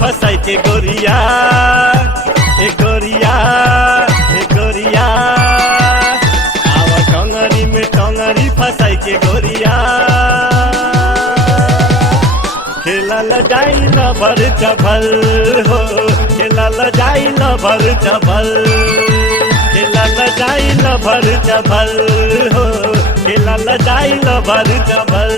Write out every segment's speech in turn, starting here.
फसाई के गोरिया ए गोरिया ए गोरिया आवा टंगरी में टंगरी फसाई के गोरिया खेलल जाई लबर चबल हो खेलल जाई लबर चबल खेलल जाई लबर चबल हो खेलल जाई लबर चबल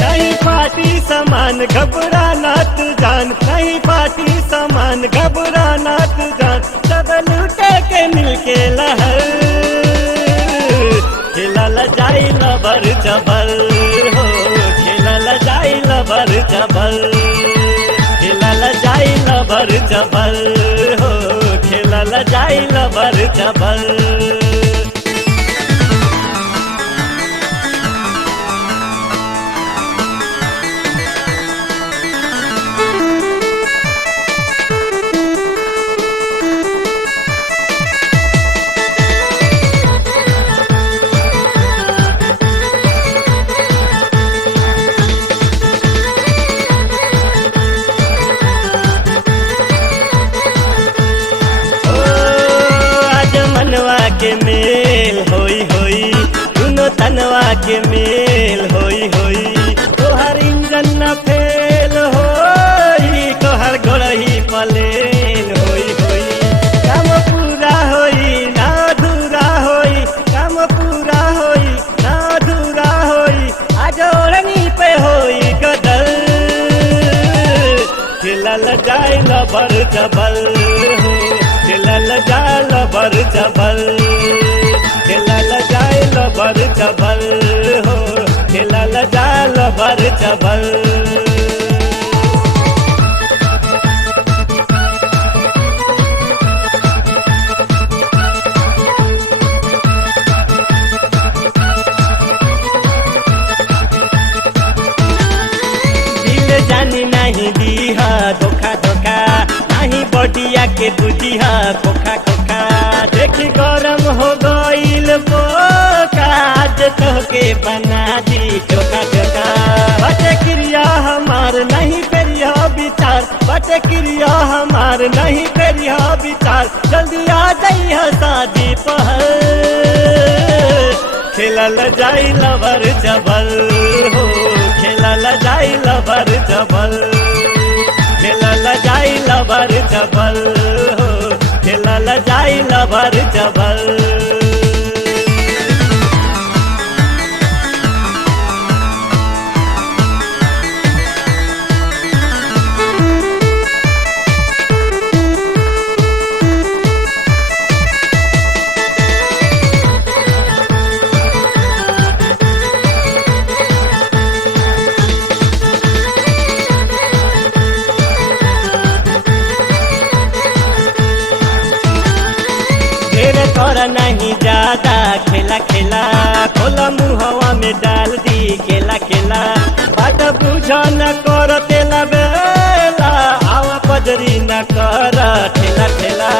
नहीं पार्टी समान घबरा नात जान नहीं पार्टी समान घबरा नात जान सब लूटे के मिल के लहर खेलल जाई लबर चबल हो खेलल जाई लबर चबल खेलल जाई लबर चबल हो खेलल जाई लबर चबल के मेल होई होई दुनो तनवा के मेल होई होई तोहर इंजन न फेल होई तोहर गोरही पलेन होई होई काम पूरा होई ना अधूरा होई काम पूरा होई ना अधूरा होई आज ओढ़नी पे होई गदल खेलल जाए लबर चबल हो खेलल जाए लबर चबल खेलल जाए लबर चबल हो खेलल जाए लबर चबल दिल जानी नहीं दीहा धोखा धोखा नहीं बडिया के बुझिया खोखा खोखा देखी गरम हो गईल बोकाज तोहके बना दी चोखा चोखा बटे क्रिया हमार नहीं करिया विचार बटे क्रिया हमार नहीं करिया विचार जल्दी आ जाइए शादी पहल खेलल जाई लबर चबल हो खेलल जाई लबर चबल खेलल जाई लबर चबल हो खेलल जाई लबर चबल तोरा नहीं ज्यादा खेला खेला खोला मुहवा में डाल दी केला केला बात बुझा न कर तेला बेला आवा पजरी न कर ठेला ठेला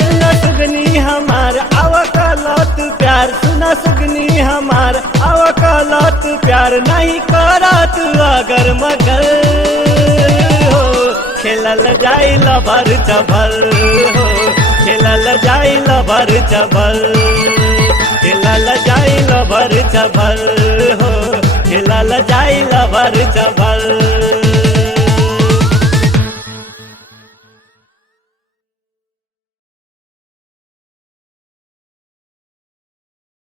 सुना सुगनी हमार आवा कलत प्यार सुना सुगनी हमार आवा कलत प्यार नहीं करत अगर मगर हो खेलल जाई लबर चबल हो खेलल जाई लबर चबल खेलल जाई लबर चबल हो खेलल जाई लबर चबल